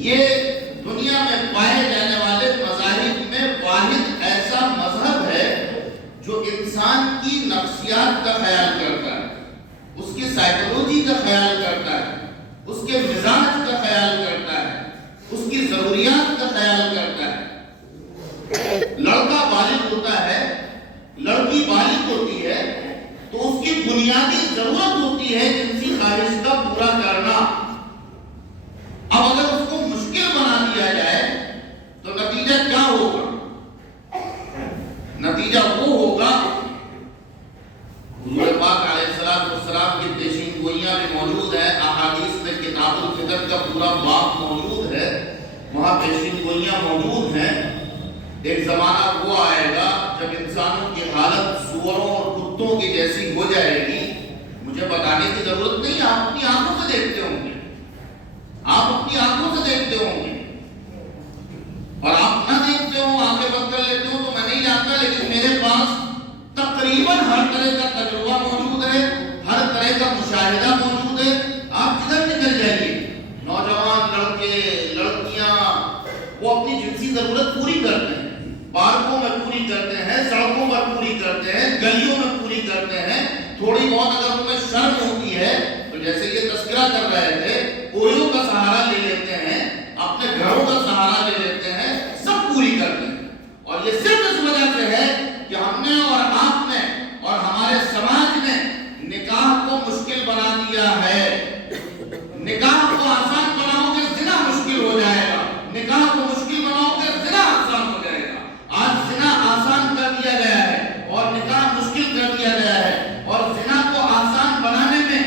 یہ دنیا میں پائے جانے والے مذاہب میں واحد ایسا مذہب ہے جو انسان کی نفسیات کا خیال کرتا ہے، اس کی سائیکولوجی کا خیال کرتا ہے، اس کے مزاج کا خیال کرتا ہے، اس کی ضروریات کا خیال کرتا ہے۔ لڑکا بالغ ہوتا ہے، لڑکی بالغ ہوتی ہے، تو اس کی بنیادی ضرورت ہوتی ہے جنسی خواہش کا پورا کرنا۔ اب اگر اس کو مشکل بنا دیا جائے تو نتیجہ کیا ہوگا؟ نتیجہ وہ ہوگا، حضور پاک علیہ السلام کی پیشین گوئیاں بھی موجود ہیں، احادیث میں کتاب الفطر کا پورا باب موجود ہے، وہاں پیشین گوئیاں موجود ہیں۔ ایک زمانہ وہ آئے گا جب انسانوں کی حالت سوروں اور کتوں کی جیسی ہو جائے گی۔ مجھے بتانے کی ضرورت نہیں، آپ اپنی آنکھوں سے دیکھتے ہوں گے، آپ اپنی آنکھوں سے دیکھتے ہوں گے، اور آپ نہ دیکھتے ہوں، آنکھیں بند کر لیتے ہوں تو میں نہیں جانتا، لیکن میرے پاس تقریباً ہر طرح کا تجربہ موجود ہے، ہر طرح کا مشاہدہ موجود ہے۔ آپ کدھر نکل جائیے، نوجوان لڑکے لڑکیاں وہ اپنی جنسی ضرورت پوری کرتے ہیں، پارکوں میں پوری کرتے ہیں، سڑکوں پر پوری کرتے ہیں، گلیوں میں پوری کرتے ہیں۔ تھوڑی بہت اگر ان میں شرم ہوتی ہے تو جیسے یہ تذکرہ کر رہے تھے، کوئیوں کا سہارا لے لیتے ہیں، اپنے گھروں کا سہارا لے لیتے ہیں، سب پوری کرتے ہیں۔ اور یہ صرف اس وجہ سے ہے کہ ہم نے اور آپ نے اور ہمارے سماج نے نکاح کو مشکل بنا دیا ہے۔ نکاح کو آسان بناؤ گے زنا مشکل ہو جائے گا، نکاح کو مشکل بناؤ گے زنا آسان ہو جائے گا۔ آج زنا آسان کر دیا گیا ہے اور نکاح مشکل کر دیا گیا ہے، اور زنا کو آسان بنانے میں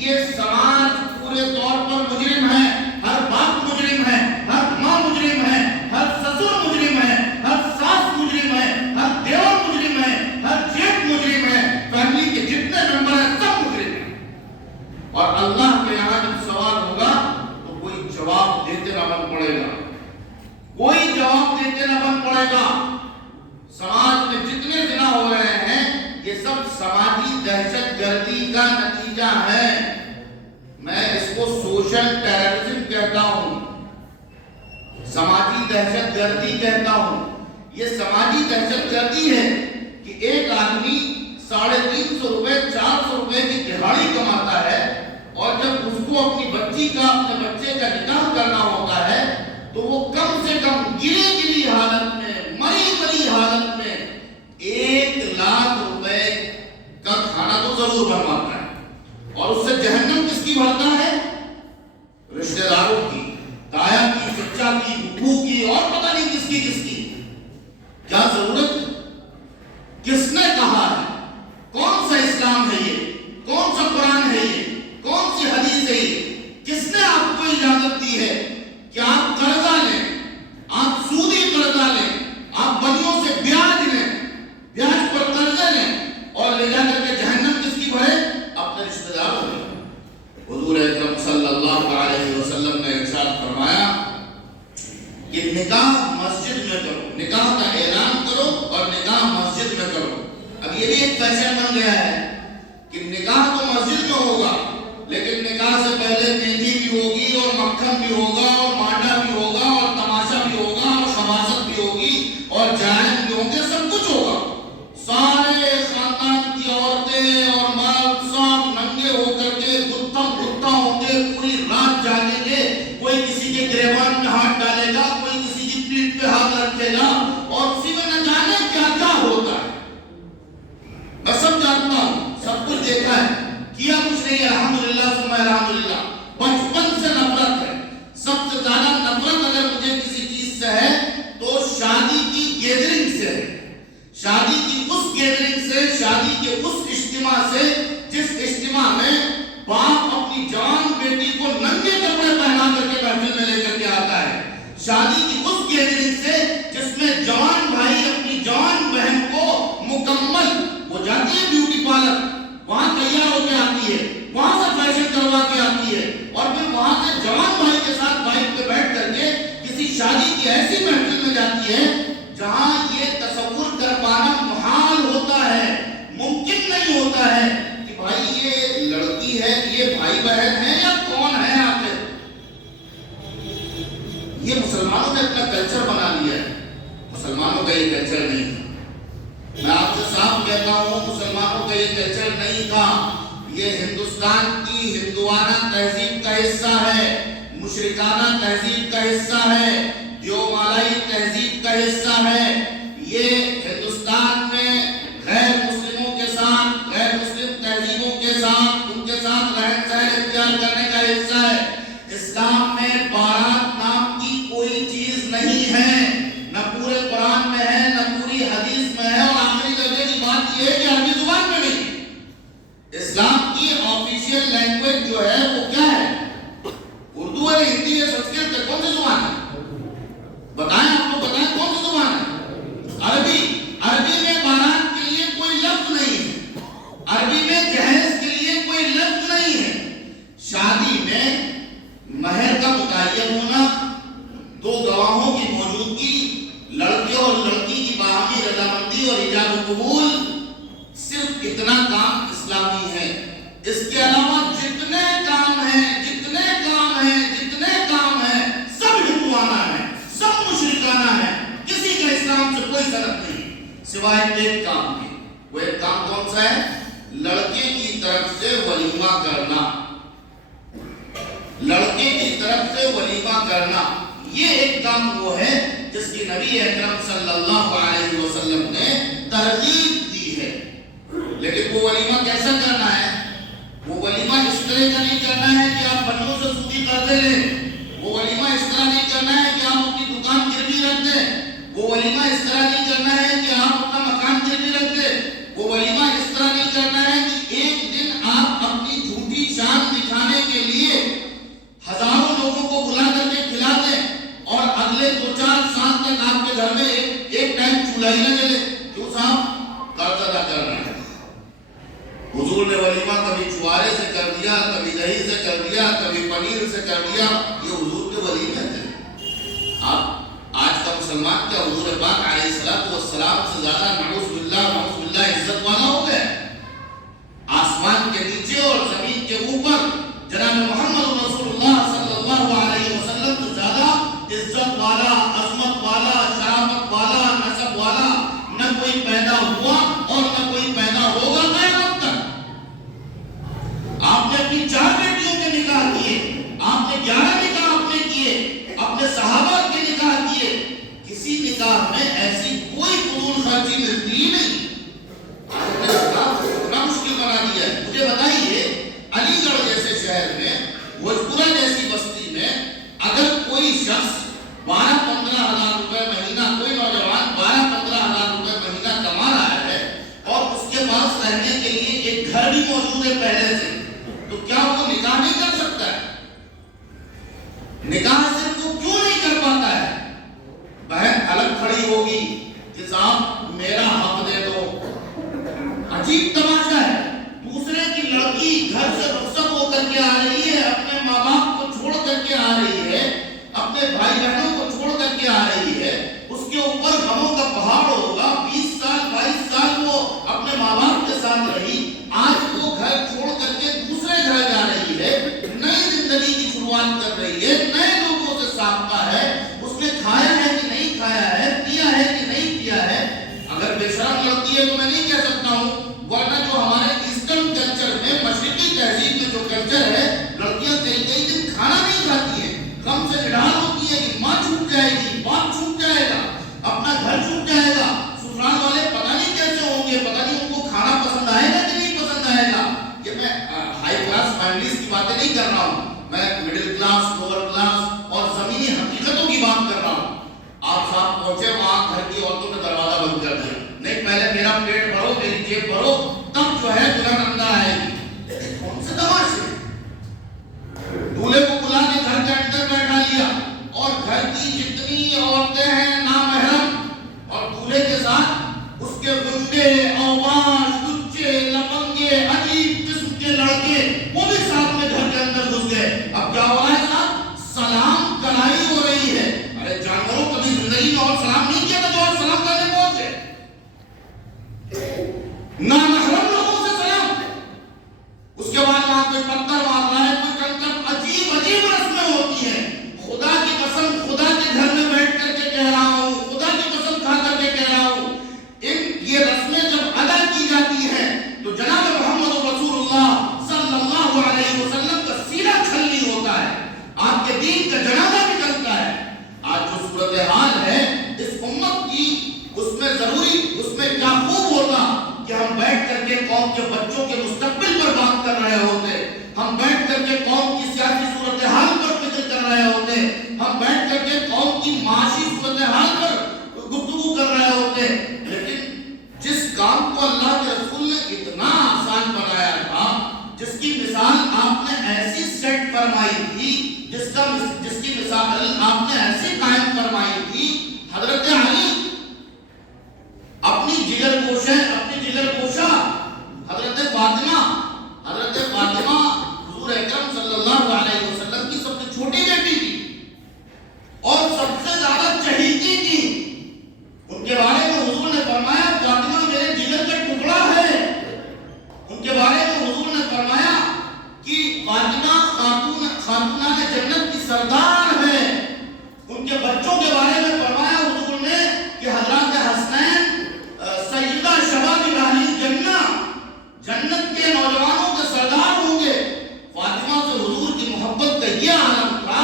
یہ سماج پورے طور پر مجرم ہے۔ ہر باپ مجرم ہے، ہر ماں مجرم ہے، ہر سسر مجرم ہے، ہر ساس مجرم ہے، ہر دیور مجرم ہے، ہر جیٹ مجرم ہے، فیملی کے جتنے ممبر ہیں سب مجرم ہیں۔ اور اللہ کے یہاں جب سوال ہوگا تو کوئی جواب دیتے نہ بن پڑے گا، کوئی جواب دیتے نہ بن پڑے گا۔ سماج میں جتنے زنا ہو رہے ہیں یہ سب سماجی دہشت گردی کا نتیجہ ہے۔ میں اس کو سوشل ٹیررزم کہتا ہوں، سماجی دہشت گردی کہتا ہوں۔ یہ سماجی دہشت گردی ہے کہ ایک آدمی 350 روپے 400 روپے کی دہاڑی کماتا ہے، اور جب اس کو اپنی بچی کا اپنے بچے کا نکاح کرنا ہوتا ہے تو وہ کم سے کم گری حالت میں، مری حالت میں 1 لاکھ روپے کا کھانا تو ضرور بنواتا ہے، اور اس سے جہنم کس کی بھرتا ہے؟ رشتہ داروں کی، دایا کی، چچا کی، پھوپھو کی، اور پتہ نہیں کس کی۔ کیا ضرورت؟ کس نے کہا ہے؟ کون سا اسلام ہے یہ؟ کون سا قرآن ہے یہ؟ کون سی حدیث ہے یہ؟ کس نے آپ کو اجازت دی ہے کہ آپ قرضہ لیں، آپ سودی قرضہ لیں، آپ بنیوں سے بیاج لیں، بیاج پر قرضے لیں، اور لے جا کر کے جہنم کس کی بھرے؟ اپنے رشتہ داروں میں۔ حضور اکرم صلی اللہ علیہ وسلم نے ارشاد فرمایا کہ نکاح مسجد میں کرو، نکاح کا اعلان کرو اور نکاح مسجد میں کرو۔ اب یہ بھی ایک فیشن بن گیا ہے کہ نکاح تو مسجد میں ہوگا، لیکن نکاح سے پہلے مہندی بھی ہوگی اور مکھن بھی ہوگا اور مانڈا بھی ہوگا اور تماشا بھی ہوگا اور خباثت بھی ہوگی اور جائز بھی ہوں گے، سب کچھ ہوگا۔ سارے خاندان کی عورتیں اور مرد سب ننگے ہو کر کے گتا ہوں گے، پوری رات جاگیں گے، کوئی کسی کے گریبان میں ہاتھ ڈالے گا، کوئی کسی کی پیٹھ پہ ہاتھ رکھے گا، اور اسی میں نہ جانے کیا کیا ہوتا ہے۔ میں سب جانتا ہوں، سب کچھ دیکھا ہے، کیا کچھ نہیں، الحمدللہ ثم الحمدللہ۔ بچپن سے نفرت ہے، سب سے زیادہ نفرت اگر مجھے کسی چیز سے ہے تو شادی کی گیدرنگ سے ہے، شادی کی اس گیدرنگ سے، شادی کے اس اجتماع سے جس اجتماع میں باپ اپنی جوان بیٹی کو ننگے کپڑے پہنا کر کے محفل میں لے کر کے آتا ہے، شادی کی اس گیدرنگ سے جس میں جوان بھائی اپنی جوان بہن کو مکمل، وہ جاتی ہے بیوٹی پارلر، وہاں تیار ہو کے آتی ہے، وہاں سے فیشن کروا کے آتی ہے، اور پھر وہاں سے جوان بھائی کے ساتھ بائک پہ بیٹھ کر کے کسی شادی کی ایسی محفل میں جاتی ہے جہاں یہ تصور کر پانا محال ہوتا ہے، ممکن نہیں ہوتا ہے کہ بھائی یہ لڑکی ہے، یہ بھائی بہن ہے یا کون ہے آخر۔ مسلمانوں نے اپنا کلچر بنا لیا ہے. مسلمانوں کا یہ کلچر نہیں تھا. میں آپ سے صاف کہتا ہوں مسلمانوں کا یہ کلچر نہیں تھا. یہ ہندوستان کی ہندوانہ تہذیب کا حصہ ہے, مشرکانہ تہذیب کا حصہ ہے, دیومالائی تہذیب کا حصہ ہے. یہ ہندوستان میں غیر مسلموں کے ساتھ, غیر مسلم تہذیبوں کے ساتھ, ان کے ساتھ رہن سہن اختیار کرنے کا حصہ ہے. اسلام میں بارات نام کی کوئی چیز نہیں ہے, نہ پورے قرآن میں ہے, نہ پوری حدیث میں ہے. اور آخری درجے کی بات یہ ہے کہ عربی زبان میں نہیں. اسلام کی آفیشیل لینگویج جو ہے وہ کیا ہے؟ اردو ہے, ہندی ہے, سنسکرت ہے, کون سی زبان ہے؟ بتائیں, آپ لوگ بتائیں کون سی زبان ہے؟ عربی. عربی میں بارات کے لیے کوئی لفظ نہیں ہے, عربی میں جہیز کے لیے کوئی لفظ نہیں ہے. شادی میں مہر کا متعین ہونا, دو گواہوں کی موجودگی, لڑکے اور لڑکی کی باہمی رضامندی اور ایجاب و قبول, صرف اتنا کام اسلامی ہے. اس کے علاوہ جتنے کام ہیں, جتنے کام ہیں, جتنے کام ہیں, سب ہندوانہ ہیں, سب مشرکانہ ہیں. کسی کا اسلام سے کوئی صنعت نہیں سوائے ایک کام کے. وہ ایک کام کون سا ہے؟ لڑکے کی طرف سے ولیمہ کرنا. لڑکے کی طرف سے ولیمہ کرنا, یہ ایک کام وہ ہے جس کی نبی اکرم صلی اللہ علیہ وسلم نے ترغیب دی ہے. لیکن وہ ولیمہ کیسا کرنا ہے؟ وہ ولیمہ اس طرح کا نہیں کرنا ہے کہ آپ بندوں سے سودی قرضے لیں. وہ ولیمہ اس طرح نہیں کرنا ہے کہ آپ اپنی دکان گروی رکھ دیں. وہ ولیمہ اس طرح نہیں کرنا ہے کہ آپ اپنا مکان گروی رکھ دیں. وہ ولیمہ اس طرح نہیں کرنا ہے کہ ایک دن آپ اپنی جھوٹی شان دکھانے کے لیے ہزاروں لوگوں کو بلا کر کے کھلا دیں اور اگلے 2-4 سال تک آپ کے گھر میں ایک ٹائم چولہا ہی نہ جلے. کیوں صاحب؟ قرض ادا کر رہے ہیں. حضور نے ولیمہ کبھی چوارے سے کر دیا, کبھی دہی سے کر دیا, کبھی پنیر سے کر دیا. یہ حضور کے ولیمے تھے. آپ آج کا مسلمان کیا حضور پاک علیہ الصلوۃ والسلام سے زیادہ نعوذ باللہ عزت والا ہو گئے؟ آسمان کے نیچے اور زمین کے اوپر جناب محمد رسول اللہ صلی اللہ علیہ وسلم سے زیادہ عزت والا, عظمت والا, شرافت والا, نسب والا نہ کوئی پیدا ہوا اور نہ کوئی پیدا ہوگا قیامت تک. آپ نے اپنی 4 بیٹیوں کے نکاح کیے, آپ نے 11 نکاح اپنے کیے, اپنے صحابہ کے نکاح کیے. کسی نکاح میں ایسی کوئی فضول خرچی ملتی ہی نہیں. اتنا مشکل بنا دیا ہے. مجھے بتائیے علی گڑھ جیسے شہر میں, بھوجپورہ جیسی بستی میں اگر کوئی شخص 12-15 ہزار روپے مہینہ, کوئی نوجوان 12-15 ہزار روپے مہینہ کما رہا ہے اور اس کے پاس رہنے کے لیے ایک گھر بھی موجود ہے پہلے سے, تو کیا وہ نکاح نہیں کر سکتا ہے؟ نکاح صرف وہ کیوں نہیں کر پاتا ہے؟ بہن الگ کھڑی ہوگی کہ صاحب میرا حق دے دو. عجیب تماشا ہے. دوسرے کی لڑکی گھر سے رخصت ہو کر کے آ رہی ہے, اپنے ماں باپ کو چھوڑ کر کے آ رہی ہے, اپنے بھائی بہنوں کو چھوڑ کر کے آ رہی ہے. اس کے اوپر غموں کا پہاڑ ہوگا. 20 سال 22 سال وہ اپنے ماں باپ کے ساتھ رہی, آج وہ گھر چھوڑ کر کے دوسرے گھر جا رہی ہے, نئی زندگی کی شروعات کر رہی ہے, نئے لوگوں سے سابقہ ہے. اس نے کھایا ہے کہ نہیں کھایا ہے, پیا ہے کہ نہیں پیا ہے. اگر بے شرم لڑکی ہے تو میں نہیں کہہ سکتا ہوں, ورنہ جو ہمارے ایسٹرن کلچر میں, مشرقی تہذیب میں جو کلچر ہے, لڑکیاں کئی دن کھانا نہیں کھاتی ہیں, غم سے نڈال ہوتی ہے کہ ماں چھوٹ جائے گی, باپ چھوٹ جائے گا, اپنا گھر چھوٹ جائے گا. سسرال والے پتہ نہیں کیسے ہوں گے, پتہ نہیں ان کو کھانا پسند آئے گا کہ نہیں پسند آئے گا. یہ میں ہائی کلاس فیملیز کی باتیں نہیں کر رہا ہوں, میں مڈل کلاس, لوور کلاس اور زمینی حقیقتوں کی بات کر رہا ہوں. آپ صاحب پہنچے وہاں, گھر کی عورتوں نے دروازہ بند کر دیا. نہیں, پہلے میرا پیٹ بھرو, میری جیب بھرو, تب جو ہے دلہن اندر آئے گی. کون سے تماشے؟ دولہے کو بلا کے گھر کے اندر بیٹھا لیا اور گھر کی جتنی عورتیں ہیں نامحرم, اور دولہے کے ساتھ اس کے گنڈے, اوباش, لچے, لفنگے, عجیب قسم کے لڑکے, وہ بھی ساتھ میں گھر کے اندر گھس گئے. اب کیا ہو رہا ہے صاحب؟ سلام کرائی ہو رہی ہے. ارے جانوروں کبھی زندگی میں اور سلام نہیں کیا تھا جو آج سلام کرنے پہنچے. نامحرم لوگوں سے سلام. اس کے بعد وہاں کوئی پتھر مار رہا ہے, کوئی کنکر, عجیب عجیب رسمیں ہوتی ہیں. خدا کی قسم, خدا کے گھر میں فرمائی تھی، جس کی مثال آپ نے ایسی قائم فرمائی تھی، حضرت علی اپنی جگر گوشہ حضرت فاطمہ حضور اکرم صلی اللہ علیہ وسلم کی سب سے چھوٹی بیٹی تھی اور سب سے زیادہ چہیتی تھی. ان کے بارے میں حضور نے فرمایا فاطمہ میرے جگر کا ٹکڑا ہے. ان کے بارے میں حضور نے فرمایا کہ فاطمہ خاتونان جنت کی سردار ہے. ان کے بچوں کے بارے میں فرمایا حضور نے کہ حضرات حسنین سیدہ شباب اہل جنہ، جنت کے نوجوانوں کے سردار ہوں گے. فاطمہ سے حضور کی محبت کا یہ عالم تھا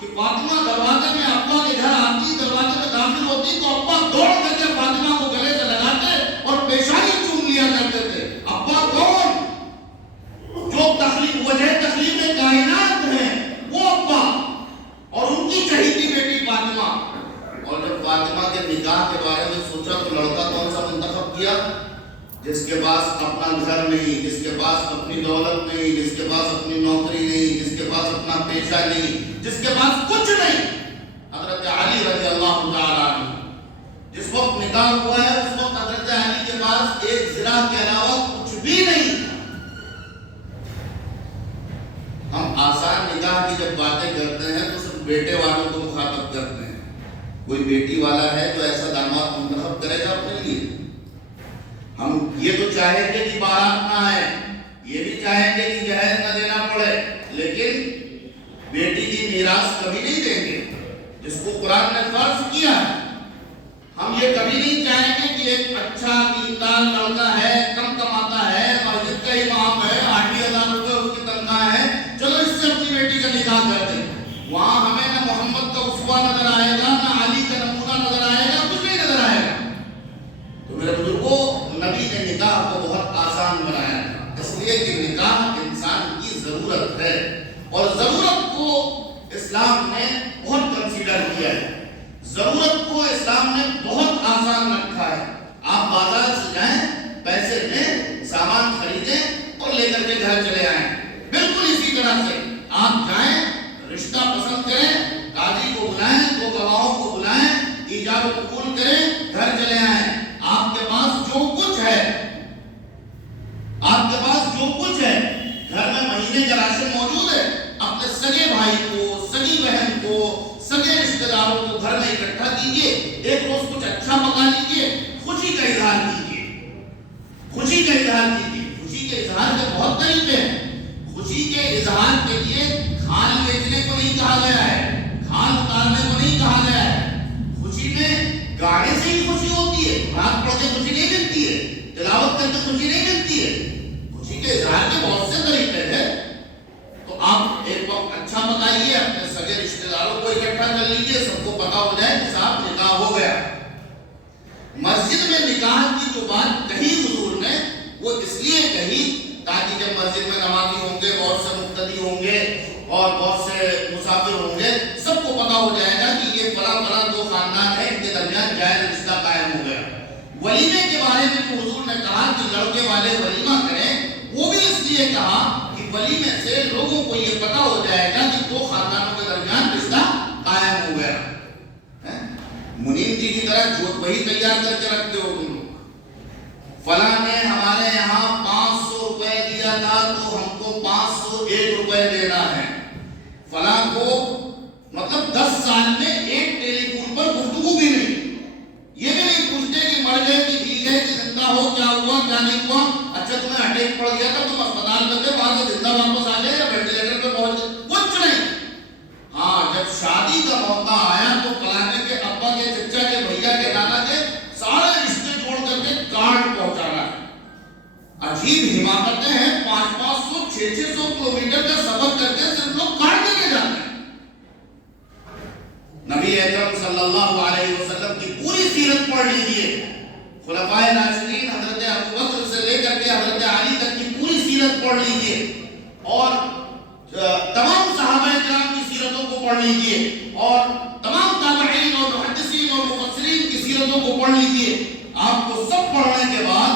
کہ فاطمہ دروازے میں ابا کے گھر آتی، دروازے میں داخل ہوتی تو ابا دوڑ کر کے فاطمہ کو گلے سے لگاتے اور پیشانی چوم لیا کرتے تھے. ابا کون؟ جو وجہ تخلیق کائنات ہے وہ ابا، اور ان کی چہیتی بیٹی فاطمہ. اور جب فاطمہ کے نکاح کے بارے میں سوچا تو لڑکا کون سا منتخب کیا؟ جس کے پاس اپنا گھر نہیں، جس کے پاس اپنی دولت نہیں، جس کے پاس اپنی نوکری نہیں، جس کے پاس اپنا پیشہ نہیں، جس کے پاس کچھ نہیں. حضرت علی رضی اللہ تعالیٰ عنہ جس وقت نکاح ہوا ہے اس وقت حضرت علی کے پاس ایک زرہ کے علاوہ کچھ بھی نہیں. ہم آسان نکاح کی جب باتیں کرتے ہیں تو صرف بیٹے والوں کو مخاطب کرتے ہیں. کوئی بیٹی والا ہے تو ایسا داماد منتخب کرے گا اپنے لیے. ہم یہ تو چاہیں گے کہ بارات نہ آئے، یہ بھی چاہیں گے کہ جہیز نہ دینا پڑے، لیکن بیٹی کی میراث کبھی نہیں دیں گے جس کو قرآن نے فرض کیا ہے. ہم یہ کبھی نہیں چاہیں گے کہ ایک اچھا دیندار لڑکا ہے، کم کماتا ہے، مسجد کا امام ہے، 8,000 روپے اس کی تنخواہ ہے، چلو اس سے اپنی بیٹی کا نکاح کر دیں. وہاں ہمیں نہ محمد کا اسوہ نظر آئے گا، نہ علی کا نمونہ نظر آئے گا، کچھ نہیں نظر آئے گا. تو میرے بزرگوں، نبی نے نکاح کو بہت آسان بنایا تھا، اس لیے کہ نکاح انسان کی ضرورت ہے اور ضرورت کو اسلام نے بہت کنسیڈر کیا ہے. ضرورت کو اسلام نے بہت آسان رکھا ہے. آپ بازار سے جائیں، پیسے دیں، سامان خریدیں اور لے کر کے گھر چلے آئیں. بالکل اسی طرح سے آپ جائیں، رشتہ پسند کریں، قاضی کو بلائیں، 2 گواہوں کو بلائیں، ایجاب و قبول کریں، گھر چلے آئیں. آپ کے پاس جو کچھ ہے، گھر میں مہینے کا راشن موجود ہے، اپنے سگے بھائی کو، سگی بہن کو، سگے رشتہ داروں کو گھر میں اکٹھا کیجئے، ایک روز کچھ اچھا پکا لیجئے، خوشی کا اظہار کیجئے. خوشی کے اظہار کے بہت طریقے ہیں. خوشی کے اظہار کے لیے کھان بیچنے کو نہیں کہا گیا ہے، کھان اتارنے کو نہیں کہا گیا ہے. خوشی میں گانے سے ہی خوشی ہوتی ہے، رات پڑھ کے خوشی نہیں ملتی ہے، تلاوت کر کے خوشی نہیں ملتی ہے. خوشی کے اظہار کے بہت سے طریقے ہیں. تو آپ ایک وقت اچھا بتائیے، اپنے سگے رشتہ داروں کو اکٹھا کر لیجیے، سب کو پتا ہو جائے کہ صاحب نکاح ہو گیا. مسجد میں نکاح کی جو بات کہی حضور نے، وہ اس لیے کہی تاکہ جب مسجد میں نمازی ہوں گے، بہت سے مقتدی ہوں گے اور بہت سے مسافر ہوں گے، سب کو پتا ہو جائے گا کہ یہ فلاں 2 خاندان ہیں، ان کے درمیان جائز رشتہ قائم ہو گیا. ولیمے کے بارے میں جو حضور نے کہا کہ لڑکے والے ولیمہ کریں، وہ بھی اس لیے کہا کہ ولیمے سے لوگوں کو یہ پتا ہو جائے گا کہ 2 خاندانوں کے درمیان رشتہ قائم ہو گیا. منیم جی کی طرح جو وہی تیار کر کے رکھتے ہو تم لوگ، فلاں نے ہمارے یہاں 500 روپے دیا تھا تو ہم کو 501 روپے دینا ہے. فلاں کو مطلب 10 سال میں ایک ٹیلی فون پر گفتگو بھی نہیں. یہ بھی نہیں پوچھتے کہ مر گئے کہ ٹھیک ہے، کہ زندہ ہو، کیا ہوا کیا نہیں ہوا. اچھا تمہیں اٹیک پڑ گیا تھا، تم اسپتال میں تھے، وہاں سے زندہ واپس آ گئے یا وینٹیلیٹر پہ پہنچ گئے، کچھ نہیں. ہاں جب شادی کا موقع آیا تو فلانے کے ابا کے، چچا کے، بھیا کے، نانا کے سارے رشتے جوڑ کر کے کارڈ پہنچانا ہے. عجیب حماقتیں ہیں، 500 600 کلومیٹر کا سفر کر کے صرف لوگ کارڈ دے کے جاتے ہیں. نبی اکرم صلی اللہ علیہ وسلم کی پوری سیرت پڑھ لیجیے. خلفائے راشدین حضرت ابوبکر سے لے کر کے حضرت علی تک کی پوری سیرت پڑھ لیجیے اور تمام صحابہ کرام کی سیرتوں کو پڑھ لیجیے اور تمام تابعین اور محدثین اور مفسرین کی سیرتوں کو پڑھ لیجیے. آپ کو سب پڑھنے کے بعد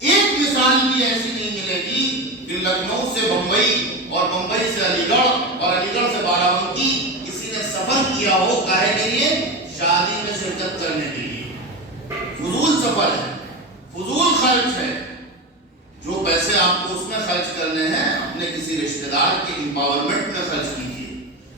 ایک مثال بھی ایسی نہیں ملے گی کہ لکھنؤ سے بمبئی اور ممبئی سے علی گڑھ اور علی گڑھ سے بارہ بنکی کسی نے سفر کیا ہو کاہے کے لیے؟ شادی میں شرکت کرنے کے لیے. فضول سفر ہے, فضول خرچ ہے. جو پیسے آپ کو اس میں خرچ کرنے ہیں اپنے کسی رشتہ دار کے امپاورمنٹ میں خرچ کیجیے,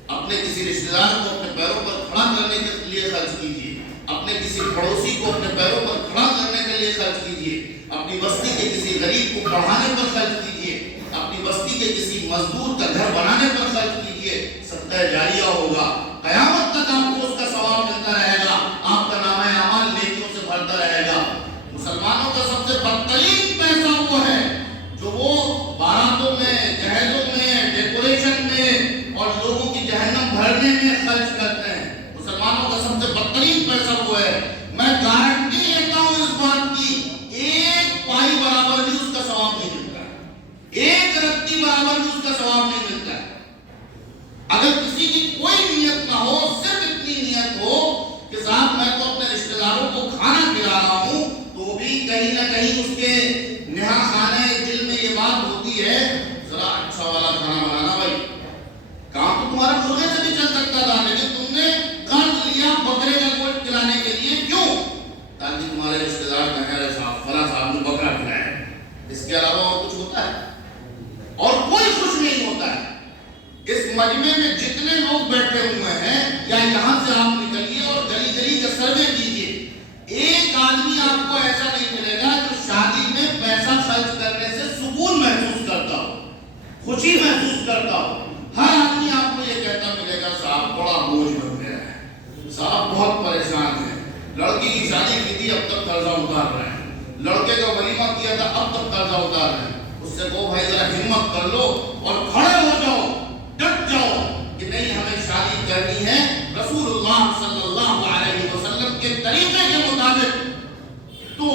اپنے کسی رشتہ دار کو اپنے پیروں پر کھڑا کرنے کے لیے خرچ کیجیے, اپنے کسی پڑوسی کو اپنے پیروں پر کھڑا کرنے کے لیے خرچ کیجیے, اپنی بستی کے کسی غریب کو پڑھانے پر خرچ کیجیے, اپنی بستی کے کسی مزدور کا گھر بنانے پر خرچ کیجیے. صدقہ جاریہ ہوگا, قیامت تک آپ کو اس کا ثواب ملتا رہے گا, آپ کا نامہ اعمال نیکیوں سے بھرتا رہے گا. مسلمانوں کا سب سے بدترین پیسہ وہ ہے جو وہ باراتوں میں, جہیزوں میں, ڈیکوریشن میں اور لوگوں کی جہنم بھرنے میں خرچ کرتے ہیں. مسلمانوں کا سب سے بدترین پیسہ وہ ہے. میں گارنٹی لیتا ہوں اس بات کی, ایک پائی برابر بھی اس کا ثواب نہیں ملتا ہے, ایک رتی برابر بھی اس کا ثواب نہیں ملتا ہے. اگر کسی کی کوئی نیت نہ ہو, صرف اتنی نیت ہو کہ صاحب میں تو اپنے رشتہ داروں کو کھانا کھلا رہا ہوں, تو بھی کہیں نہ کہیں اس کے نہا خانے دل میں یہ بات ہوتی ہے ذرا اچھا والا کھانا بنانا. بھائی کام تو تمہارا مرغے سے بھی چل سکتا تھا, لیکن تم نے قرض لیا بکرے کا گوشت کھلانے کے لیے. کیوں؟ تاکہ تمہارے رشتہ دار کہیں ارے صاحب فلاں صاحب نے بکرا کھلایا ہے. اس کے علاوہ اور کچھ ہوتا ہے؟ اور کوئی خوش نہیں ہوتا ہے. اس مجمع میں جتنے لوگ بیٹھے ہوئے ہیں, یا یہاں سے آپ نکلیے اور گلی گلی کا سروے کیجیے, ایک آدمی آپ کو ایسا نہیں ملے گا جو شادی میں پیسہ خرچ کرنے سے سکون محسوس کرتا ہو, خوشی محسوس کرتا ہو. ہر آدمی آپ کو یہ کہتا ملے گا صاحب بڑا بوجھ بن گیا ہے, صاحب بہت پریشان ہے, لڑکی کی شادی کی تھی اب تک قرضہ اتار رہے ہیں, لڑکے کا ولیمہ کیا تھا اب تک قرضہ اتار رہے ہیں. اس سے کہو بھائی ذرا ہمت کر لو اور کھڑے ہو جاؤ, ڈٹ جاؤ کہ نہیں ہمیں شادی کرنی ہے رسول اللہ صلی اللہ علیہ وسلم کے طریقے کے مطابق. تو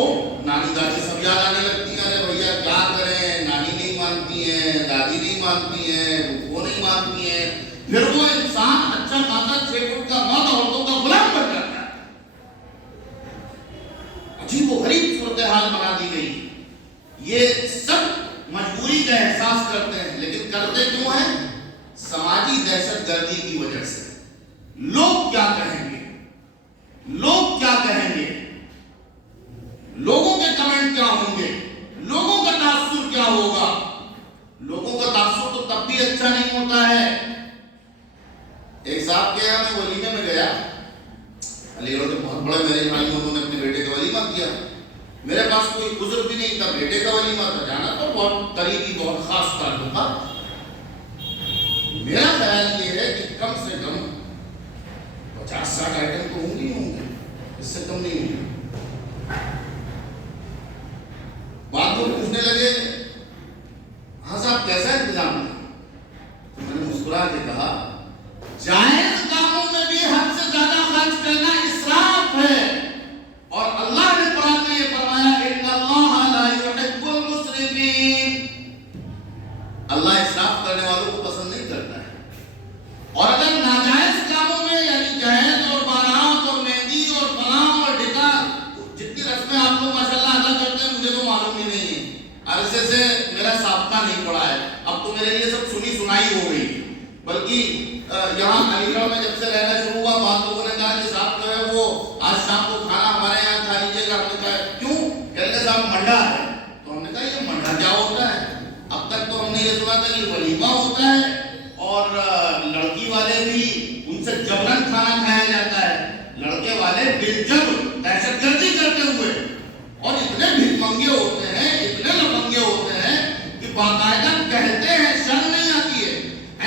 نانی دادی سب یاد آنے لگتی ہیں, ارے بھیا کیا کریں, نانی نہیں مانتی ہیں, دادی نہیں مانتی ہیں, وہ نہیں مانتی ہیں. پھر وہ انسان اچھا خاصا 6 فٹ کا مرد عورتوں کا غلام بن جاتا ہے. عجیب و غریب صورتحال بنا دی گئی. یہ سب مجبوری کا احساس کرتے ہیں, لیکن کرتے کیوں ہیں؟ سماجی دہشت گردی کی وجہ سے. لوگ کیا کہیں گے, لوگ کیا کہیں گے, لوگوں کے کمنٹ کیا ہوں گے, لوگوں کا تاثر کیا ہوگا. لوگوں کا تاثر تو تب بھی اچھا نہیں ہوتا ہے. ایک صاحب کے یہاں میں ولیمے میں گیا, علی گڑھ کے بہت بڑے میرے بھائی انہوں نے اپنے بیٹے کا ولیمہ کیا. میرے پاس کوئی عذر بھی نہیں تھا, بیٹے کا ولیمہ تھا, جانا تو بہت قریبی بہت خاص تعلق تھا. میرا خیال یہ ہے کہ کم سے کم 50-60 آئٹم تو ہوں گے, اس سے کم نہیں ہوں گے. بات کو پوچھنے لگے ہاں صاحب کیسا انتظام ہے؟ تو میں نے مسکرا کے کہا جائز کاموں میں بھی حد سے زیادہ خرچ کرنا اسراف ہے, اور اللہ نے قرآن میں یہ فرمایا ان اللہ لا يحب المسرفین, اللہ اسراف کرنے والوں کو پسند نہیں کرتا ہے. اور اگر ناجائز کاموں میں یعنی جہیز اور بارات اور مہندی اور فلاں اور ڈکا, جتنی رسمیں آپ لوگ ماشاءاللہ ادا کرتے ہیں مجھے تو معلوم ہی نہیں ہے, عرصے سے میرا سابقہ نہیں پڑا ہے, اب تو میرے لیے سب سنی سنائی ہو گئی. بلکہ یہاں علی گڑھ میں جب سے رہنا شروع ہوا, بعض لوگوں نے کہا کہ صاحب جو ہے وہ آج شام کو کھانا ہمارے یہاں کھا لیجیے گا. ہم نے کہا کیوں؟ کہتے صاحب منڈا ہے. تو ہم نے کہا یہ منڈا کیا ہوتا ہے؟ اب تک تو ہم نے یہ سنا تھا کہ ولیمہ ہوتا ہے اور لڑکی والے بھی ان سے جبرن کھانا کھایا جاتا ہے. لڑکے والے بالجبر دہشت گردی کرتے ہوئے, اور اتنے بھیک ہوتے ہیں, اتنے لفنگے ہوتے ہیں کہ باقاعدہ کہتے ہیں, شرم نہیں آتی ہے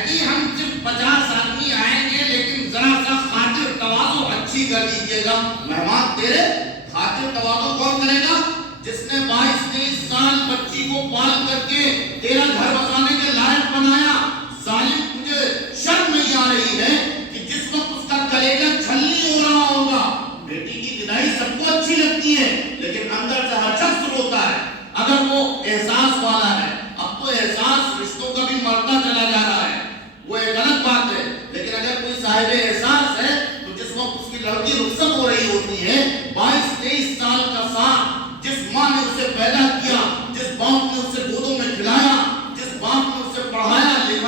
کہ ہم صرف 50 آدمی آئیں گے لیکن ذرا سا خاطر تواضع اچھی کر دیجیے گا. مہمان تیرے خاطر تواضع کون کرے گا؟ جس نے 22-23 سال بچی کو پال کر کے تیرا گھر بسانے کے لائق بنایا. ظالم تجھے شرم نہیں آ رہی ہے کہ جس وقت اس کا کلیجہ چھلنی ہو رہا ہوگا, بیٹی کی بدائی سب کو اچھی لگتی ہے لیکن اندر سے ہر شخص روتا ہے اگر وہ احساس والا ہے. اب تو احساس رشتوں کا بھی مرتا چلا جا رہا ہے, وہ ایک الگ بات ہے. لیکن اگر کوئی صاحب احساس ہے تو جس وقت اس کی لڑکی رخصت ہو رہی ہوتی ہے, 22-23 سال کا ساتھ جس ماں نے اسے پیدا کیا, جس باپ نے اسے گودوں میں کھلایا, جس باپ نے اسے پڑھایا لکھایا,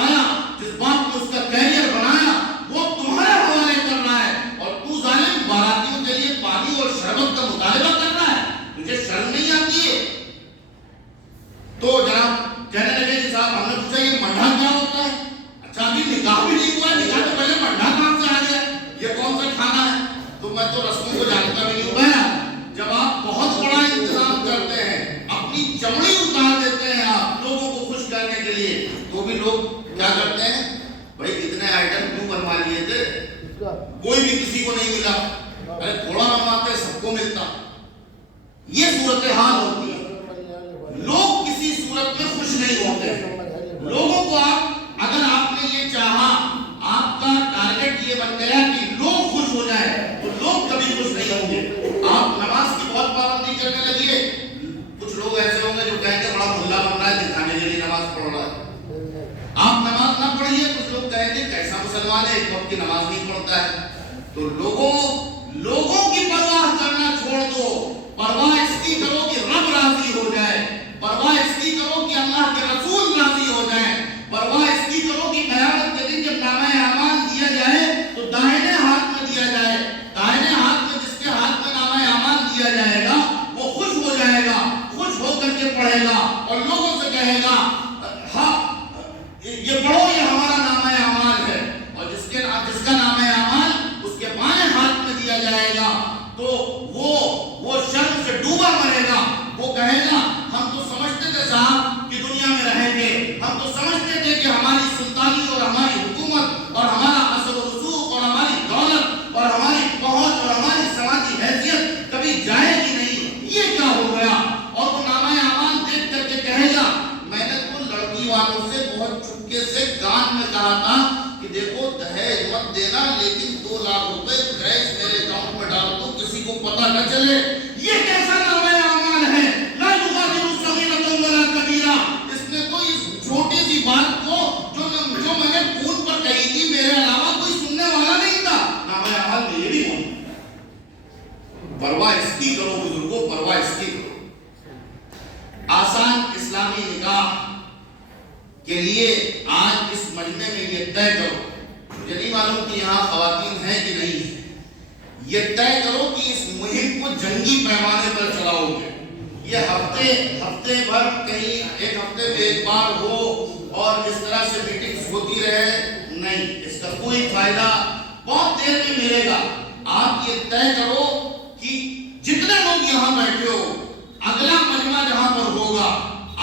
میں تو رسموں کو جانتا بھی نہیں ہوں، جب آپ بہت بڑا انتظام کرتے ہیں، اپنی چمڑی اتار دیتے ہیں آپ لوگوں کو خوش کرنے کے لیے، تو بھی لوگ کیا کرتے ہیں؟ بھائی اتنے آئٹم کیوں بنوا لیے تھے؟ کوئی بھی کسی کو نہیں ملا، ارے تھوڑا بنواتے سب کو ملتا۔ یہ صورتحال ہوتی ہے، لوگ کسی صورت میں خوش نہیں ہوتے۔ لوگوں کو اگر آپ نے یہ چاہا، آپ کا ٹارگٹ یہ بن گیا کہ لوگ خوش ہو جائیں، تو لوگ کبھی خوش نہیں ہوں گے۔ آپ نماز کی بہت پابندی کرنے لگیے، کچھ لوگ ایسے ہوں گے جو کہیں گے بڑا ملا بن رہا ہے، دکھانے کے لیے نماز پڑھ رہا ہے۔ آپ نماز نہ پڑھیے، کچھ لوگ کہیں گے کیسا مسلمان ہے، ایک وقت کی نماز نہیں پڑھتا ہے۔ تو لوگوں کی پرواہ کرنا چھوڑ دو، پرواہ اس کی کرو کہ رب راضی ہو جائے، پرواہ اس کی کرو کہ اللہ کے رسول راضی ہو جائیں، پرواہ اس کی کرو کہ قیامت کے دن جب نامہ اعمال دیا جائے تو دائیں ہاتھ میں دیا جائے، دائیں ہاتھ میں جس کے ہاتھ میں نامہ اعمال دیا جائے گا وہ خوش ہو جائے گا، خوش ہو کر کے پڑھے گا اور لوگوں سے کہے گا ہاں یہ پڑھو، یہ ہمارا نامہ اعمال ہے۔ اور جس کا نامہ اعمال اس کے بائیں ہاتھ میں دیا جائے گا تو وہ شرم سے ڈوبا مرے گا، وہ کہے گا ہم تو سمجھتے تھے صاحب کہ دنیا میں رہیں گے، ہم تو سمجھتے تھے کہ ہماری سلطانی اور ہماری حکومت اور ہمارا اثر و رسوخ اور ہماری دولت اور ہماری پہنچ اور ہماری سماجی حیثیت کبھی جائے گی نہیں، یہ کیا ہو گیا؟ اور وہ نامہ اعمال دیکھ کر کے کہے گا میں نے تو لڑکی والوں سے بہت چپکے سے کان میں کہا تھا کہ دیکھو دہیج مت دینا، لیکن 2 لاکھ روپے کیش میرے اکاؤنٹ میں ڈال دو، کسی کو پتہ نہ چلے۔ یہ کیسا نامہ اعمال ہے؟ لا یغادر صغیرۃ ولا کبیرہ۔ اس نے تو اس چھوٹی سی بات کو جو میں نے فون پر کہی تھی، میرے علاوہ کوئی سننے والا نہیں تھا، نامہ اعمال میں یہ بھی موجود۔ پرواہ اس کی کرو بزرگوں، پرواہ اس کی کرو۔ آسان اسلامی نکاح کے لیے آج اس مجمع میں یہ طے کرو، مجھے نہیں معلوم کہ یہاں خواتین ہیں کہ نہیں ہیں، یہ طے کرو کہ اس مہم کو جنگی پیمانے پر چلاؤ گے۔ یہ ہفتے بھر کہیں ایک ہفتے میں ایک بار ہو اور اس طرح سے میٹنگز ہوتی رہے، نہیں، اس کا کوئی فائدہ بہت دیر میں ملے گا۔ آپ یہ طے کرو کہ جتنے لوگ یہاں بیٹھے ہو، اگلا مجمع جہاں پر ہوگا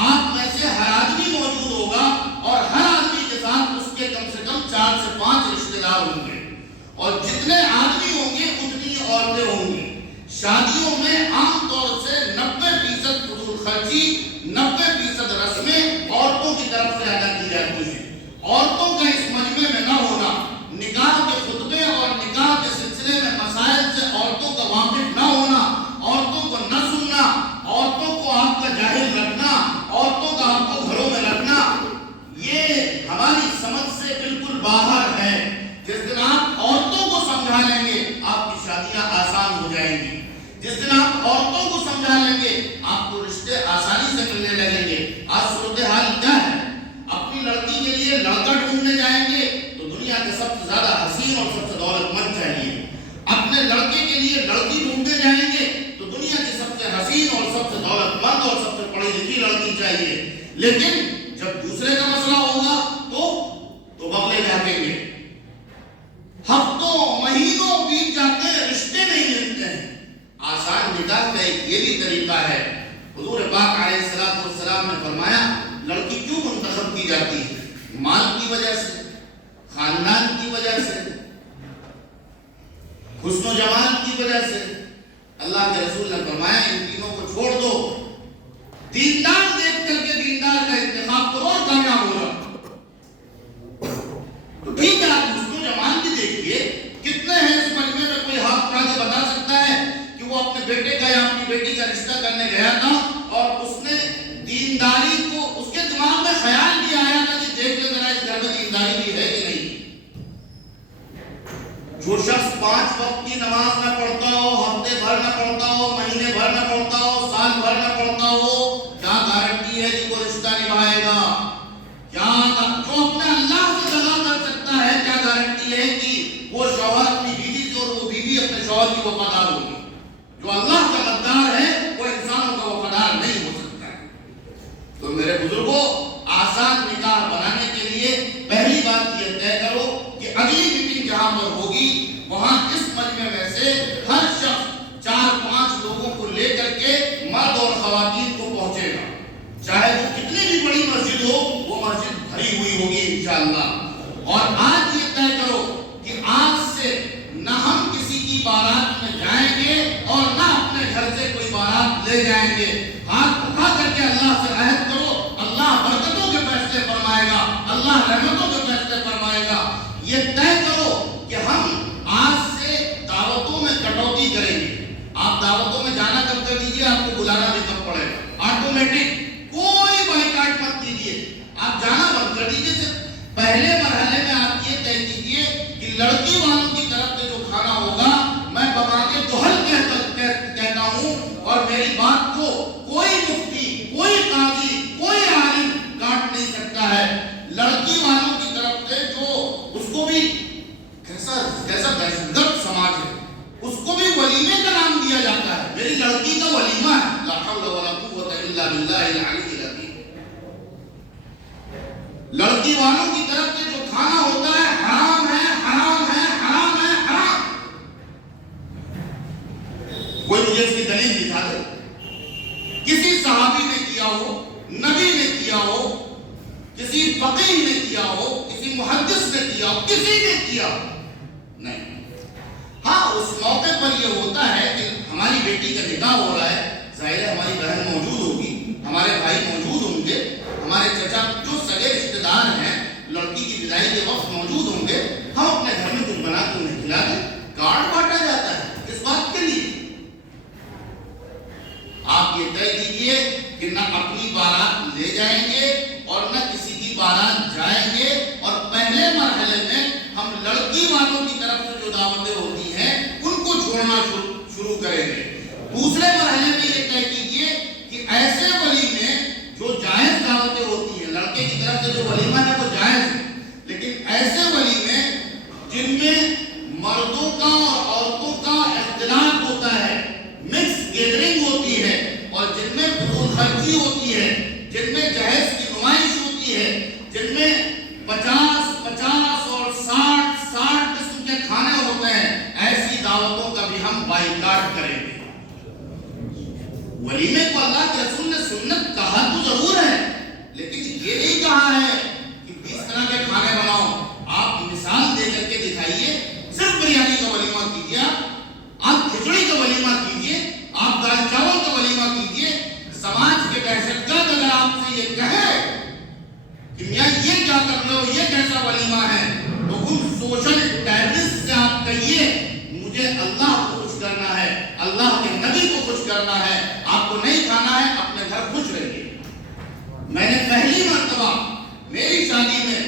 آپ میں سے ہر آدمی موجود ہوگا اور ہر آدمی کے ساتھ اس کے کم سے کم 4 سے 5 رشتہ دار ہوں گے، اور جتنے آدمی ہوں گے اتنی عورتیں ہوں گی۔ شادیوں میں عام طور سے 90% فضول خرچی، 90% رسمیں عورتوں کی طرف سے ادا کی جاتی ہیں۔ عورتوں کا اس مجمع میں نہ ہونا، نکاح کے خطبے اور نکاح کے سلسلے میں مسائل سے عورتوں کا واقف نہ ہونا، عورتوں کو نہ سننا، عورتوں کو آپ کا جاہل رکھنا، عورتوں کا آپ کو گھروں میں رکھنا، یہ ہماری سمجھ سے بالکل باہر ہے۔ جس دن آپ عورتوں کو سمجھا لیں گے آپ کی شادیاں آسان ہو جائیں گی، جس دن آپ عورتوں کو سمجھا لیں گے آپ کو رشتے آسانی سے ملنے لگیں گے۔ آج صورتحال کیا ہے؟ اپنی لڑکی کے لیے لڑکا ڈھونڈنے جائیں گے تو دنیا کے سب سے زیادہ حسین اور سب سے دولت مند چاہیے، اپنے لڑکے کے لیے لڑکی ڈھونڈنے جائیں گے تو دنیا کی سب سے حسین اور سب سے دولت مند اور سب سے پڑھی لکھی لڑکی چاہیے، لیکن جب دوسرے کا مسئلہ ہوگا تو بغلے جھانکیں گے، ہفتوں مہینوں بیت جاتے ہیں، رشتے نہیں ملتے ہیں۔ آسان نکاح کا ایک یہ بھی طریقہ ہے۔ حضور پاک علیہ السلام نے فرمایا لڑکی کیوں منتخب کی جاتی ہے؟ مال کی وجہ سے، خاندان کی وجہ سے، حسن و جمال کی وجہ سے۔ اللہ کے رسول نے فرمایا ان تینوں کو چھوڑ دو، دیندار دیکھ کر کے دیندار کا انتخاب کرو اور کامیاب ہو جاؤ۔ تو ٹھیک ہے، آپ حسن و جمال بھی دیکھیے، کتنے ہیں اس مجمع میں کوئی ہاتھ اٹھا کے بتا سکتا ہے کہ وہ اپنے بیٹے کا یا اپنی بیٹی کا رشتہ کرنے گیا تھا اور اس نے دینداری کو، اس کے دماغ میں خیال بھی آیا تھا کہ دیکھ لے ذرا اس گھر میں دینداری بھی ہے کہ نہیں؟ جو شخص 5 وقت کی نماز نہ پڑھتا ہو، ہفتے بھر نہ پڑھتا ہو، مہینے بھر نہ پڑھتا ہو، سال بھر نہ پڑھتا ہو، کیا گارنٹی ہے کہ وہ رشتہ نبھائے گا؟ کیا جو اپنے اللہ سے دغا کر سکتا ہے، کیا گارنٹی ہے کہ وہ شوہر اپنی بیوی سے اور وہ بیوی اپنے شوہر کی وفادار ہوگی؟ جو اللہ کا غدار ہے وہ انسانوں کا وفادار نہیں ہو سکتا ہے۔ تو میرے بزرگوں، آسان نکاح بنانے کے لیے پہلی بات یہ طے کرو کہ اگلی میٹنگ جہاں پر ہوگی وہاں اس مجمع میں سے ہر اور آج یہ طے کرو کہ آج سے نہ ہم کسی کی بارات میں جائیں گے اور نہ اپنے گھر سے کوئی بارات لے جائیں گے. ہاتھ اٹھا کر کے اللہ سے عہد کرو. اللہ برکتوں کے فیصلے فرمائے گا, اللہ رحمتوں کے فیصلے فرمائے گا. یہ طے کرو کہ ہم آج سے دعوتوں میں کٹوتی کریں گے. آپ دعوتوں میں جانا کم کر دیجیے, آپ کو بلانا بھی کم پڑے گا. آٹومیٹک کوئی بائیکاٹ مت کیجیے, آپ جانا بند کر دیجیے. پہلے مرحلے میں آپ یہ طے کیجیے کہ لڑکی والوں کی طرف سے جو کھانا ہوگا میں بمانے دہل کہتا ہوں, اور میری بات کو کوئی مفتی, کوئی قاضی, کوئی عالم کاٹ نہیں سکتا ہے. لڑکی والوں کی طرف سے جو اس کو بھی کیسا دہشت گرد سماج ہے, اس کو بھی ولیمے کا نام دیا جاتا ہے. میری لڑکی کا ولیمہ ہے. لا حول ولا قوت الا باللہ العلی العظیم. لڑکی والوں کی طرف سے جو کھانا ہوتا ہے حرام ہے, حرام ہے, حرام ہے, حرام. کوئی مجھے اس کی دلیل دکھا دے. کسی صحابی نے کیا ہو, نبی نے کیا ہو, کسی فقیہ نے کیا ہو, کسی محدث نے کیا ہو, کسی نے کیا نہیں. ہاں اس موقع پر یہ ہوتا ہے کہ ہماری بیٹی کا نکاح ہو رہا ہے, ظاہر ہے ہماری بہن موجود ہوگی, ہمارے بھائی موجود ہوں گے, ہمارے چچا جو سگے رشتے دار ہیں لڑکی کی بدائی کے وقت موجود ہوں گے. ہم اپنے گھر میں کچھ بنا کے انہیں کھلا دیں. کارڈ بانٹا جاتا ہے کس بات کے لیے؟ آپ یہ طے کیجیے کہ نہ اپنی بارات لے جائیں گے اور نہ کسی کی بارات جائیں گے. اور پہلے مرحلے میں ہم لڑکی والوں کی طرف سے جو دعوتیں ہوتی ہیں ان کو چھوڑنا شروع کریں گے. دوسرے مرحلے میں یہ طے کیجیے کہ ایسے ولیمے جو جائز دعوتیں ہوتی ہیں, لڑکے کی طرف سے جو ولیمہ ہے وہ جائز ہے, لیکن ایسے ولیمے جن میں مردوں کا اور عورتوں کا اختلاط ہوتا ہے, مکس گیدرنگ ہوتی ہے, اور جن میں فضول خرچی ہوتی ہے, جن میں جہیز کی نمائش ہوتی ہے, جن میں 50 اور 60 قسم کے کھانے ہوتے ہیں, ایسی دعوتوں کا بھی ہم بائیکاٹ کریں گے. ولیمے کو اللہ کے رسول نے سنت کہا تو ضرور ہے, لیکن یہ نہیں کہا ہے کہ 20 طرح کے کھانے بناؤ. آپ مثال دے کر کے دکھائیے. صرف بریانی کا ولیمہ کیجیے, آپ کھچڑی کا ولیمہ کیجیے, آپ دال چاول کا ولیمہ کیجیے. سماج کے دہشت گرد اگر آپ سے یہ کہے کہ میاں یہ کیا کر لو, یہ کیسا ولیمہ ہے, تو ان سوشل ٹیررسٹ سے آپ کہیے مجھے اللہ کو خوش کرنا ہے, اللہ کے نبی کو خوش کرنا ہے, آپ کو نہیں کھانا ہے, اپنے گھر خوش رہیے. میں نے پہلی مرتبہ میری شادی میں,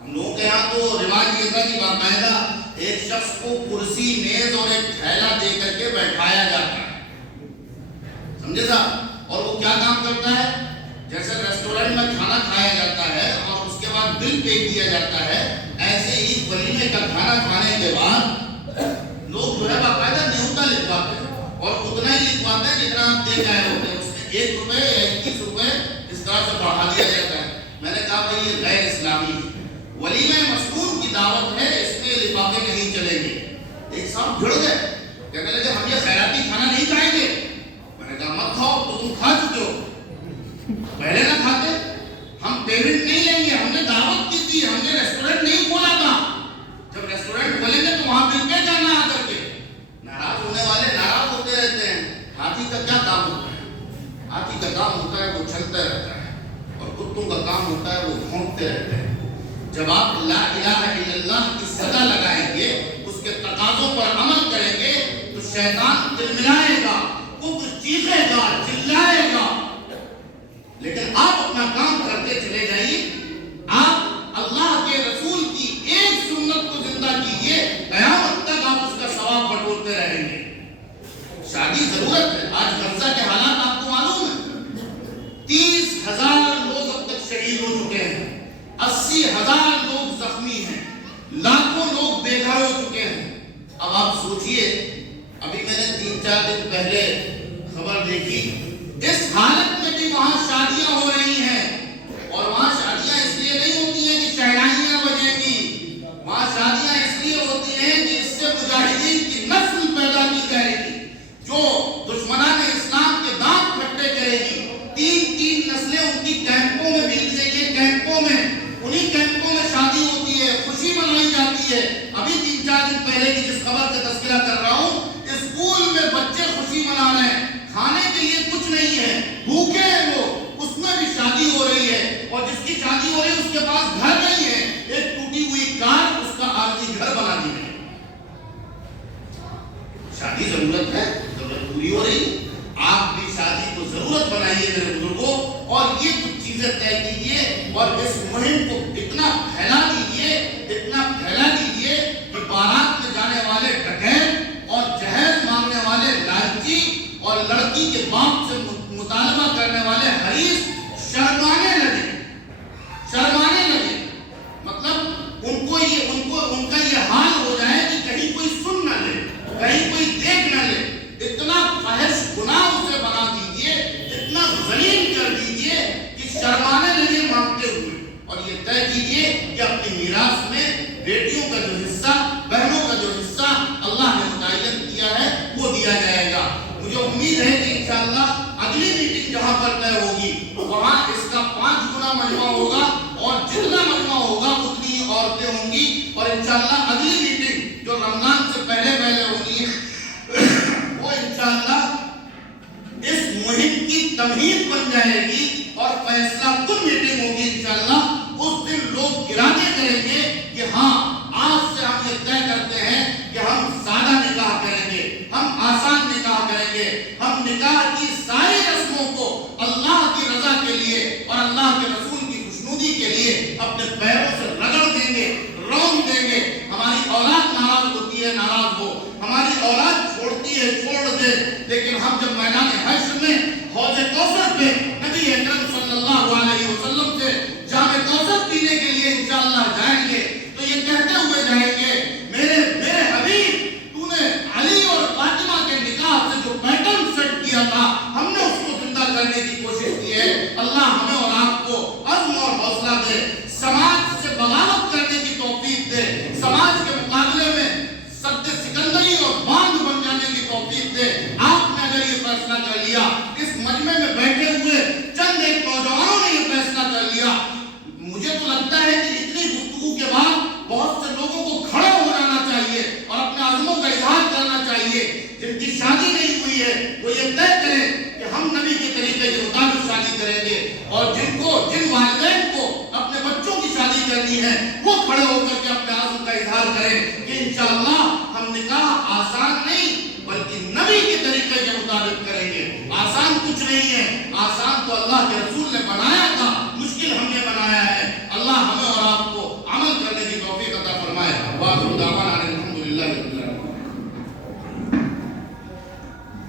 ہم لوگوں کے یہاں تو رواج یہ تھا کہ باقاعدہ ایک شخص کو کرسی, میز اور ایک تھیلا دے کر کے بیٹھایا جاتا ہے, سمجھے صاحب. اور وہ کیا کام کرتا ہے, جیسے ریسٹورنٹ میں کھانا کھایا جاتا ہے اور اس کے بعد بل پے کیا جاتا ہے, ایسے ہی ولیمے کا کھانا کھانے کے بعد لوگ جو ہے باقاعدہ نیوتا لکھواتے ہیں, اور اتنا ہی لکھواتے ہیں جتنا آپ دے گئے ہوتے ہیں. اس میں 1 روپے یا 21 روپے اس طرح سے بڑھا دیا جاتا ہے. میں نے کہا بھائی یہ غیر اسلامی ہے. ولیمہ مسنون کی دعوت ہے, اس میں لفافے نہیں چلیں گے. ایک صاحب بھڑ گئے, کہنے لگے ہم یہ خیراتی کھانا نہیں کھائیں گے. میں نے کہا مت کھاؤ, تو تم کھا چکے ہو, پہلے نہ کھاتے. ہم پیمنٹ نہیں لیں گے, ہم نے دعوت کی تھی, ہم نے ریسٹورنٹ نہیں کھولا تھا. جب ریسٹورنٹ کھولیں گے تو وہاں بل پے کرنا آ کر کے. ناراض ہونے والے ناراض ہوتے رہتے ہیں. ہاتھی کا کیا کام ہوتا ہے؟ ہاتھی کا کام ہوتا ہے وہ چلتا رہتا ہے, اور کتوں کا کام ہوتا ہے وہ بھونکتے رہتے ہیں. جب آپ لا الہ الا اللہ کی صدا لگائیں گے, اس کے تقاضوں پر عمل کریں گے, تو شیطان تلملائے گا, کفر چیخے گا, چلائے گا. لیکن آپ اپنا کام کرتے چلے جائیے. آپ اللہ کے رسول کی ایک سنت کو زندہ کیجیے, قیامت تک آپ اس کا ثواب بٹورتے رہیں گے. شادی ضرورت ہے. آج غزہ کے حالات آپ کو معلوم ہے, 30,000 لوگ اب تک شہید ہو چکے ہیں, 80,000 لوگ زخمی ہیں, لاکھوں لوگ بے گھر ہو چکے ہیں. اب آپ سوچئے, ابھی میں نے 3-4 دن پہلے خبر دیکھی, اس حالت میں بھی وہاں شادیاں ہو رہی ہیں. اور وہاں شادیاں اس لیے نہیں ہوتی ہیں کہ شہنائیاں بجیں گی, وہاں شادیاں اس لیے ہوتی ہیں کہ اس سے مجاہدین کی نسل پیدا کی جائے گی, جو دشمنان اسلام کے دانت کھٹے کرے گی. 3 نسلیں ان کی کیمپوں میں بیت رہی ہیں, کیمپوں میں, انہی کیمپوں میں شادی ہوتی ہے, ضرورت ہے، ضرورت پوری ہو رہی ہے. آپ بھی شادی کو ضرورت بنائیے میرے بزرگوں، اور یہ کچھ چیزیں طے کیجیے اور اس مہم کو اتنا پھیلا دیجیے، اتنا پھیلا دیجیے کہ بارات میں جانے والے ڈکیت اور جہیز مانگنے والے لالچی اور لڑکی کے باپ سے مطالبہ کرنے والے حریص شرمانے لگے. مطلب ان کا یہ حال ہو جائے کہ کہیں کوئی سن نہ لے، کہیں کوئی دیکھ نہ لے. اتنا فحش گناہ اسے بنا دیجیے، اتنا ذلیل کر دیجیے کہ شرمانے لگے مانگتے ہوئے. اور یہ طے کیجیے کہ اپنی میراث میں بیٹیوں کا جو حصہ، بہنوں کا جو حصہ اللہ نے متعین کیا ہے وہ دیا جائے گا. مجھے امید ہے کہ انشاءاللہ اگلی میٹنگ جہاں پر طے ہوگی وہاں اس کا 5 گنا مجمع ہوگا، اور جتنا مجمع ہوگا اتنی عورتیں ہوں گی. اور انشاءاللہ اگلی میٹنگ جو رمضان سے پہلے ہونی ہے وہ انشاءاللہ اس مہم کی تمہید بن جائے گی اور فیصلہ کن میٹنگ ہوگی انشاءاللہ. اس دن لوگ ارادے کریں گے کہ ہاں آج سے ہم یہ طے کرتے ہیں کہ ہم سادہ نکاح کریں گے، ہم آسان نکاح کریں گے، ہم نکاح کی ساری رسموں کو اللہ کی رضا کے لیے اور اللہ کے رسول کی خوشنودی کے لیے اپنے پیروں سے رگڑ دیں گے، رون دیں گے. ہماری اولاد ناراض ہوتی ہے، ناراض ہو، ہماری اولاد چھوڑتی ہے، چھوڑ دے، لیکن ہم جب میدان حشر میں حوض کوثر پہ نبی اکرم صلی اللہ علیہ وسلم سے جام کوثر پینے کے لیے انشاءاللہ جائیں گے تو یہ کہتے ہوئے جائیں گے، میرے حبیب تو نے علی اور فاطمہ کے نکاح سے جو پیٹرن سیٹ کیا تھا ہم نے اس کو زندہ کرنے کی کوشش کی ہے. اللہ ہمیں اور آپ کو عزم اور حوصلہ دے، سماج سے بغاوت کرنے کی توفیق دے، سماج کے مقابلے میں سد سکندری اور باندھ بن جانے کی توفیق دے. آپ نے اگر یہ فیصلہ کر لیا، اس مجمع میں بیٹھے ہوئے چند ایک نوجوانوں نے یہ فیصلہ کر لیا، مجھے تو لگتا ہے کہ اتنی گفتگو کے بعد بہت سے لوگوں کو کھڑا ہو جانا چاہیے اور اپنے عزموں کا اظہار کرنا چاہیے. جن کی شادی نہیں ہوئی ہے وہ یہ طے کریں کہ ہم نبی کے طریقے کے مطابق شادی کریں گے، اور جن والدین کو اپنے بچوں کی شادی کرنی ہے وہ کھڑے ہو کر کے اپنے عزم کا اظہار کریں کہ انشاءاللہ ہم نکاح آسان نہیں بلکہ نبی کے طریقے کے مطابق کریں گے. آسان کچھ نہیں ہے، آسان تو اللہ کے رسول نے بنایا تھا، مشکل ہم نے بنایا ہے. اللہ ہمیں اور آپ کو عمل کرنے کی توفیق عطا فرمائے. وآخر دعوانا الحمدللہ.